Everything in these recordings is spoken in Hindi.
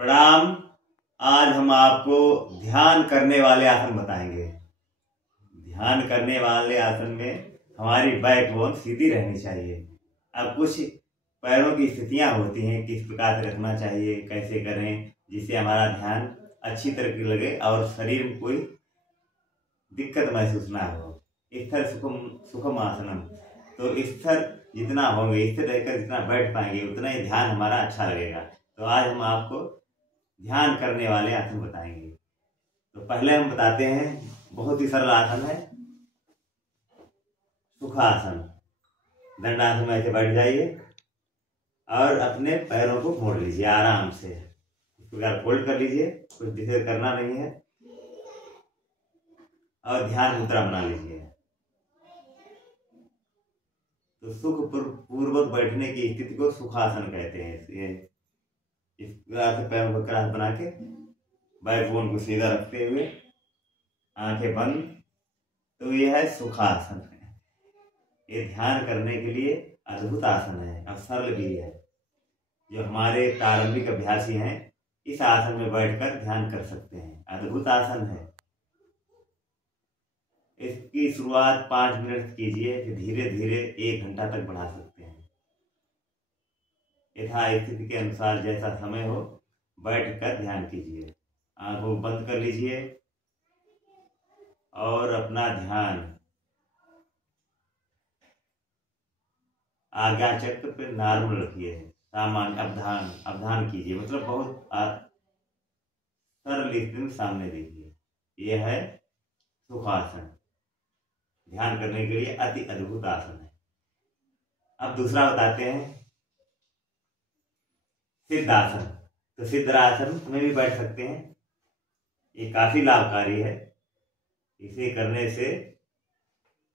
प्रणाम। आज हम आपको ध्यान करने वाले आसन बताएंगे। ध्यान करने वाले आसन में हमारी बैकबोन सीधी रहनी चाहिए। अब कुछ पैरों की स्थितियां होती हैं, किस प्रकार से रखना चाहिए, कैसे करें जिससे हमारा ध्यान अच्छी तरह की लगे और शरीर में कोई दिक्कत महसूस ना हो। स्थिर सुखम आसनम। तो स्थिर जितना होंगे, स्थिर रहकर जितना बैठ पाएंगे उतना ही ध्यान हमारा अच्छा लगेगा। तो आज हम आपको ध्यान करने वाले आसन बताएंगे। तो पहले हम बताते हैं, बहुत ही सरल आसन है सुखासन। दंडासन में ऐसे बैठ जाइए और अपने पैरों को मोड़ लीजिए आराम से। इस प्रकार फोल्ड कर लीजिए, कुछ विशेष करना नहीं है और ध्यान मुद्रा बना लीजिए। तो सुख पूर्वक बैठने की स्थिति को सुखासन कहते हैं। इस प्रकार से पैरों को क्रॉस बना के बैकबोन को सीधा रखते हुए आंखें बंद, तो यह है सुखासन। ये ध्यान करने के लिए अद्भुत आसन है और सरल भी है। जो हमारे प्रारंभिक अभ्यासी हैं इस आसन में बैठकर ध्यान कर सकते हैं। अद्भुत आसन है। इसकी शुरुआत 5 मिनट कीजिए, फिर धीरे धीरे 1 घंटा तक बढ़ा सकते हैं। यथास्थिति के अनुसार जैसा समय हो बैठकर ध्यान कीजिए। आंखों बंद कर लीजिए और अपना ध्यान आज्ञा चक्र पे नॉर्मल रखिए। सामान्य अवधान कीजिए, मतलब बहुत सरल स्थिति में सामने देखिए। यह है सुखासन। ध्यान करने के लिए अति अद्भुत आसन है। अब दूसरा बताते हैं सिद्धासन। तो सिद्धासन में भी बैठ सकते हैं। ये काफी लाभकारी है। इसे करने से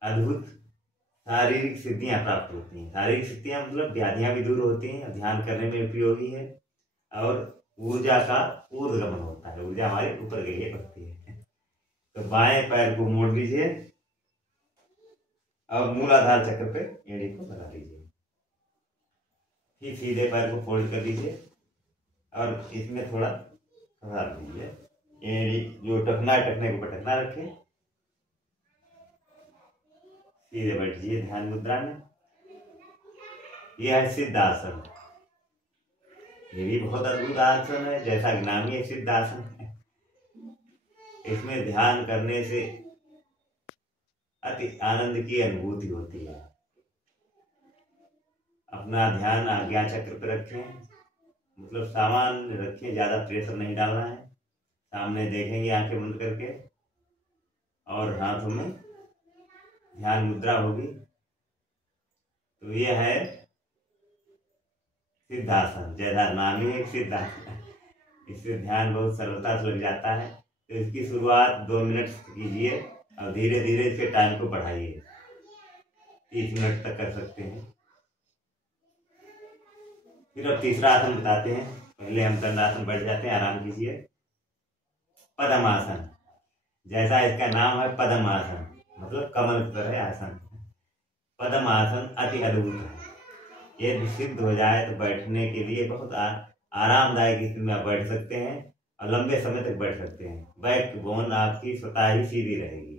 अद्भुत शारीरिक सिद्धियां प्राप्त होती हैं। शारीरिक सिद्धियां मतलब व्याधियां भी दूर होती हैं, ध्यान करने में उपयोगी है और ऊर्जा का ऊर्ध्वगमन होता है। ऊर्जा हमारे ऊपर के लिए बढ़ती है। तो बाएं पैर को मोड़ लीजिए और मूलाधार चक्र पे एड़ी को लगा लीजिए। फिर सीधे पैर को फोल्ड कर लीजिए और इसमें थोड़ा फंसा दीजिए। एड़ी जो टखना है टखने को पटकना रखें। सीधे बैठिए ध्यान मुद्रा में। यह है सिद्धासन। ये भी बहुत अद्भुत आसन है, जैसा कि नाम ही सिद्धासन है। इसमें ध्यान करने से अति आनंद की अनुभूति होती है। अपना ध्यान आज्ञा चक्र पर रखें, मतलब सामान्य रखें, ज्यादा प्रेशर नहीं डालना है। सामने देखेंगे आंखें बंद करके और हाथों में ध्यान मुद्रा होगी। तो यह है सिद्धासन, जैसा नाम ही है सिद्धासन। इससे ध्यान बहुत सरलता से लग जाता है। तो इसकी शुरुआत 2 मिनट कीजिए और धीरे धीरे इसके टाइम को बढ़ाइए। 30 मिनट तक कर सकते हैं। फिर अब तीसरा आसन बताते हैं। पहले हम दंडासन बैठ जाते हैं, आराम कीजिए। पद्मासन, जैसा इसका नाम है पद्मासन, मतलब कमल की तरह आसन। पद्मासन अति अद्भुत है। ये सिद्ध हो जाए तो बैठने के लिए बहुत आरामदायक स्थिति में आप बैठ सकते हैं और लंबे समय तक बैठ सकते हैं। बैक बोन आपकी स्वतः ही सीधी रहेगी।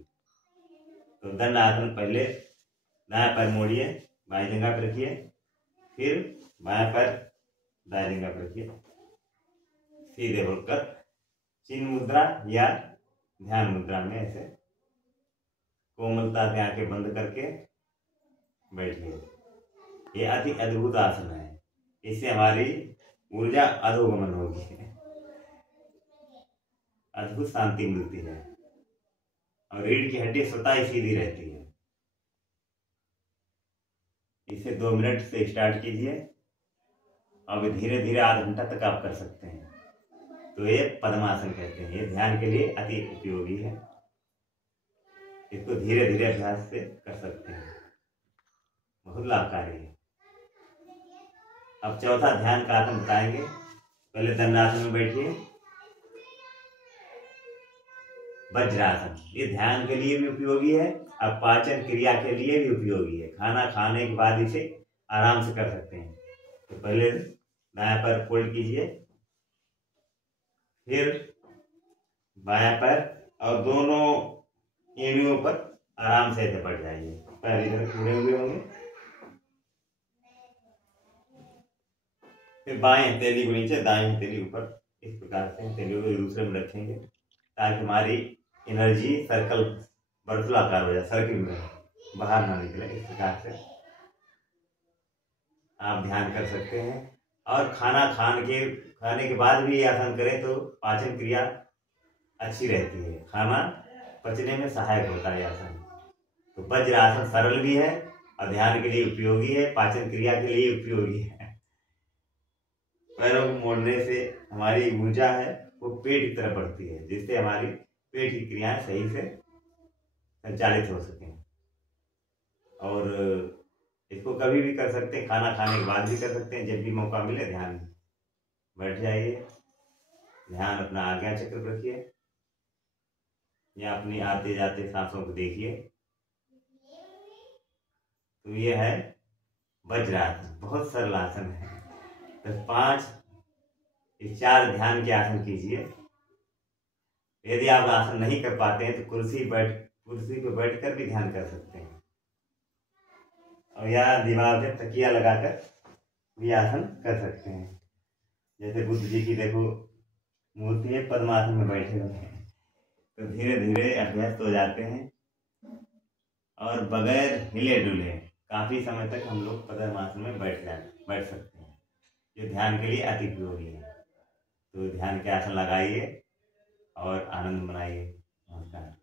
तो दंड आसन पहले दाएं पैर मोड़िए, बाएं जगह पर रखिए, फिर बाएं पैर दाएं जगह पर रखिए। सीधे होकर चिन्ह मुद्रा या ध्यान मुद्रा में ऐसे कोमलता से आंखें बंद करके बैठिए। ये अति अद्भुत आसन है। इससे हमारी ऊर्जा अधोगमन होगी, अद्भुत शांति मिलती है और रीढ़ की हड्डी स्वतः ही सीधी रहती है। इसे 2 मिनट से स्टार्ट कीजिए और धीरे धीरे आधा घंटा तक आप कर सकते हैं। तो ये पद्मासन कहते हैं। ये ध्यान के लिए अति उपयोगी है। इसको धीरे धीरे अभ्यास से कर सकते हैं, बहुत लाभकारी है। अब चौथा ध्यान का आसन बताएंगे। पहले दंडासन में बैठिए। वज्रासन, ये ध्यान के लिए भी उपयोगी है और पाचन क्रिया के लिए भी उपयोगी है। खाना खाने के बाद इसे आराम से कर सकते हैं। तो पहले दायां पैर फोल्ड कीजिए फिर बायां पैर और दोनों एड़ियों पर आराम से ऐसे बैठ जाइए। पैर इधर जुड़े हुए होंगे। फिर बाएं हथेली को नीचे, दाएं हथेली ऊपर, इस प्रकार से हथेली को एक दूसरे में रखेंगे ताकि हमारी एनर्जी सर्कल वर्तुलाकार हो जाए, सर्किल में बाहर ना निकले। इस प्रकार से आप ध्यान कर सकते हैं। और खाने के बाद भी आसन करें तो पाचन क्रिया अच्छी रहती है, खाना पचने में सहायक होता है आसन। तो वज्रासन सरल भी है और ध्यान के लिए उपयोगी है, पाचन क्रिया के लिए उपयोगी है। पैरों को मोड़ने से हमारी ऊर्जा है वो पेट की तरफ बढ़ती है, जिससे हमारी पेट की क्रियाएं सही से संचालित हो सकें। और इसको कभी भी कर सकते हैं, खाना खाने के बाद भी कर सकते हैं, जब भी मौका मिले ध्यान बैठ जाइए। ध्यान अपना आज्ञा चक्र पर रखिए या अपनी आते जाते सांसों को देखिए। तो ये है वज्रासन, बहुत सरल आसन है। तो 4 ध्यान के आसन कीजिए। यदि आप आसन नहीं कर पाते हैं तो कुर्सी पे बैठकर भी ध्यान कर सकते हैं, और या दीवार पे तकिया लगाकर भी आसन कर सकते हैं। जैसे बुद्ध जी की देखो मूर्ति है, पद्मासन में बैठे हुए हैं। तो धीरे धीरे अभ्यस्त हो जाते हैं और बगैर हिले डुले काफी समय तक हम लोग पद्मासन में बैठ सकते हैं, जो ध्यान के लिए अति उपयोगी है। तो ध्यान के आसन लगाइए और आनंद मनाइए। नमस्कार।